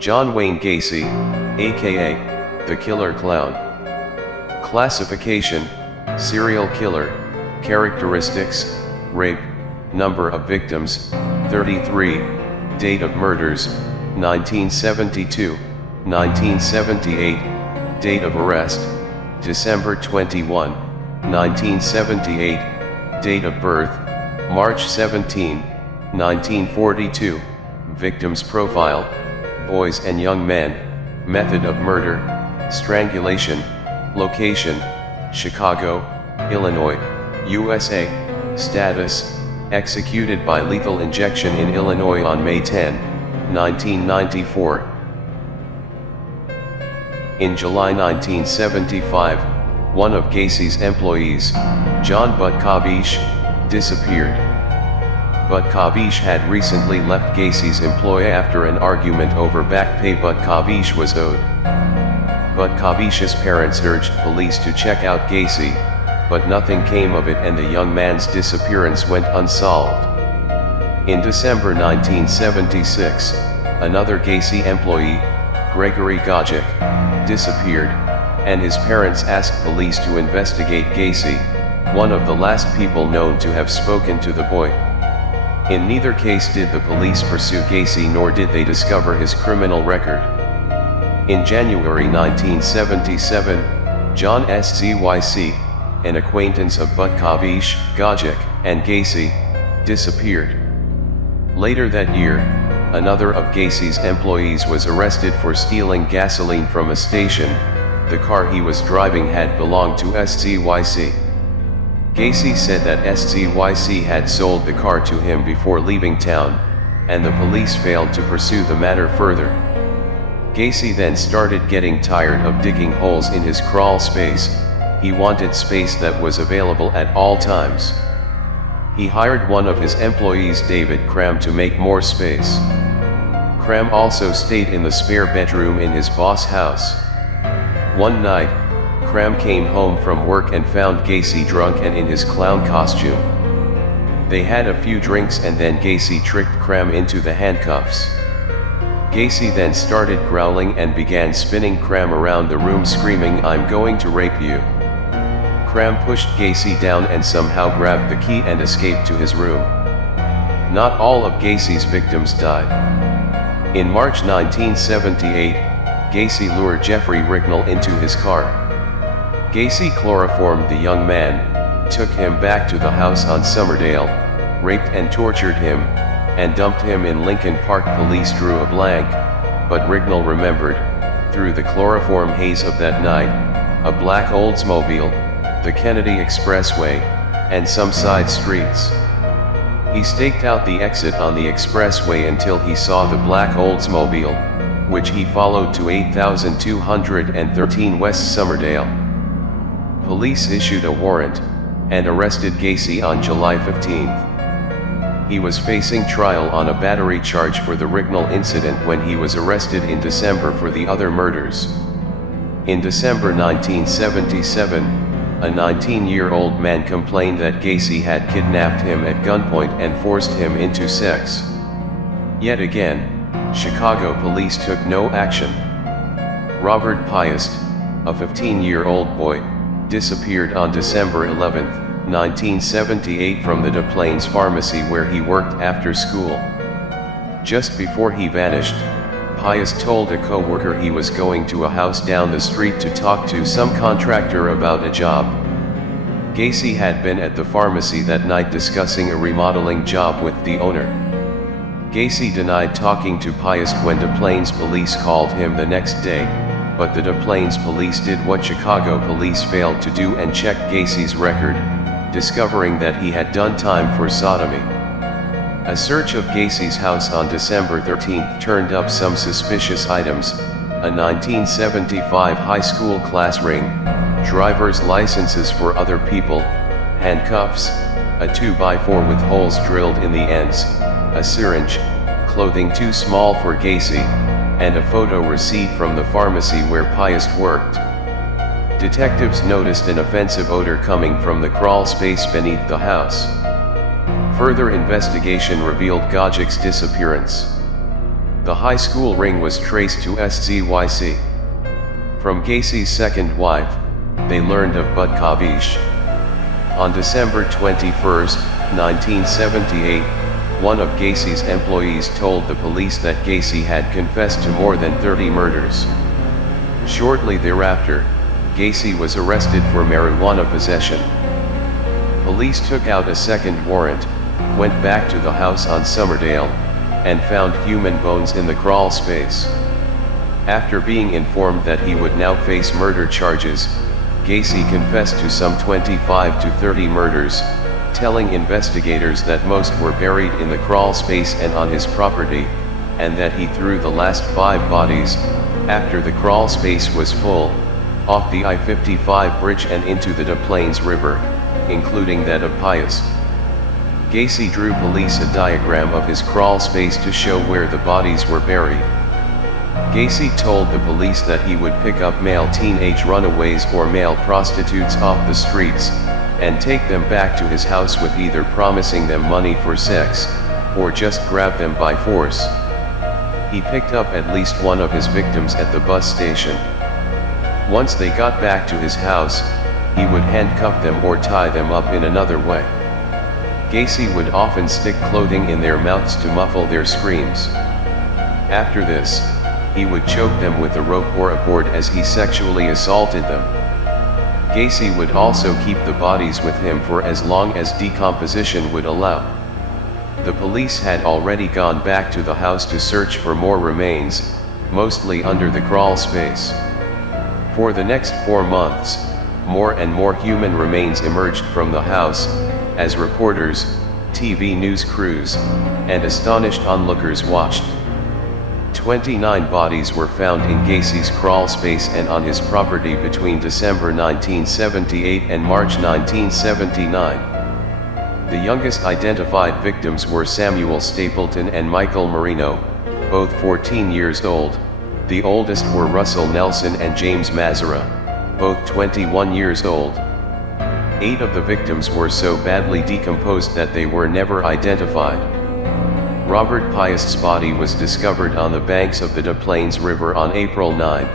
John Wayne Gacy, aka the Killer Clown. Classification: serial killer. Characteristics: rape. Number of victims: 33. Date of murders: 1972, 1978. Date of arrest: December 21, 1978. Date of birth: March 17, 1942. Victims profile: boys and young men. Method of murder: strangulation. Location: Chicago, Illinois, USA. Status: executed by lethal injection in Illinois on May 10, 1994. In July 1975, one of Gacy's employees, John Butkavish, disappeared. Butkavish had recently left Gacy's employ after an argument over back pay Butkavish was owed. Butkavish's parents urged police to check out Gacy, but nothing came of it and the young man's disappearance went unsolved. In December 1976, another Gacy employee, Gregory Gacic, disappeared, and his parents asked police to investigate Gacy, one of the last people known to have spoken to the boy. In neither case did the police pursue Gacy nor did they discover his criminal record. In January 1977, John Szyc, an acquaintance of Butkavish, Gacic, and Gacy, disappeared. Later that year, another of Gacy's employees was arrested for stealing gasoline from a station. The car he was driving had belonged to Scyc. Gacy said that Scyc had sold the car to him before leaving town, and the police failed to pursue the matter further. Gacy then started getting tired of digging holes in his crawl space. He wanted space that was available at all times. He hired one of his employees, David Cram, to make more space. Cram also stayed in the spare bedroom in his boss' house. One night, Cram came home from work and found Gacy drunk and in his clown costume. They had a few drinks and then Gacy tricked Cram into the handcuffs. Gacy then started growling and began spinning Cram around the room screaming, "I'm going to rape you." Cram pushed Gacy down and somehow grabbed the key and escaped to his room. Not all of Gacy's victims died. In March 1978, Gacy lured Jeffrey Ricknell into his car. Gacy chloroformed the young man, took him back to the house on Summerdale, raped and tortured him, and dumped him in Lincoln Park. Police drew a blank, but Ricknell remembered, through the chloroform haze of that night, a black Oldsmobile, the Kennedy Expressway, and some side streets. He staked out the exit on the expressway until he saw the black Oldsmobile, which he followed to 8213 West Summerdale. Police issued a warrant, and arrested Gacy on July 15. He was facing trial on a battery charge for the Ricknell incident when he was arrested in December for the other murders. In December 1977, a 19-year-old man complained that Gacy had kidnapped him at gunpoint and forced him into sex. Yet again, Chicago police took no action. Robert Piest, a 15-year-old boy, disappeared on December 11, 1978 from the Des Plaines pharmacy where he worked after school. Just before he vanished, Pius told a co-worker he was going to a house down the street to talk to some contractor about a job. Gacy had been at the pharmacy that night discussing a remodeling job with the owner. Gacy denied talking to Pius when Des Plaines police called him the next day, but the Des Plaines police did what Chicago police failed to do and checked Gacy's record, discovering that he had done time for sodomy. A search of Gacy's house on December 13 turned up some suspicious items: a 1975 high school class ring, driver's licenses for other people, handcuffs, a 2x4 with holes drilled in the ends, a syringe, clothing too small for Gacy, and a photo receipt from the pharmacy where Piest worked. Detectives noticed an offensive odor coming from the crawl space beneath the house. Further investigation revealed Gacic's disappearance. The high school ring was traced to SZYC. From Gacy's second wife, they learned of Butkavish. On December 21, 1978, one of Gacy's employees told the police that Gacy had confessed to more than 30 murders. Shortly thereafter, Gacy was arrested for marijuana possession. Police took out a second warrant, went back to the house on Summerdale, and found human bones in the crawl space. After being informed that he would now face murder charges, Gacy confessed to some 25 to 30 murders, telling investigators that most were buried in the crawl space and on his property, and that he threw the last 5 bodies, after the crawl space was full, off the I-55 bridge and into the Des Plaines River, including that of Pius. Gacy drew police a diagram of his crawl space to show where the bodies were buried. Gacy told the police that he would pick up male teenage runaways or male prostitutes off the streets, and take them back to his house with either promising them money for sex, or just grab them by force. He picked up at least one of his victims at the bus station. Once they got back to his house, he would handcuff them or tie them up in another way. Gacy would often stick clothing in their mouths to muffle their screams. After this, he would choke them with a rope or a board as he sexually assaulted them. Gacy would also keep the bodies with him for as long as decomposition would allow. The police had already gone back to the house to search for more remains, mostly under the crawl space. For the next 4 months, more and more human remains emerged from the house, as reporters, TV news crews, and astonished onlookers watched. 29 bodies were found in Gacy's crawl space and on his property between December 1978 and March 1979. The youngest identified victims were Samuel Stapleton and Michael Marino, both 14 years old. The oldest were Russell Nelson and James Mazara, both 21 years old. 8 of the victims were so badly decomposed that they were never identified. Robert Pius's body was discovered on the banks of the Des Plaines River on April 9.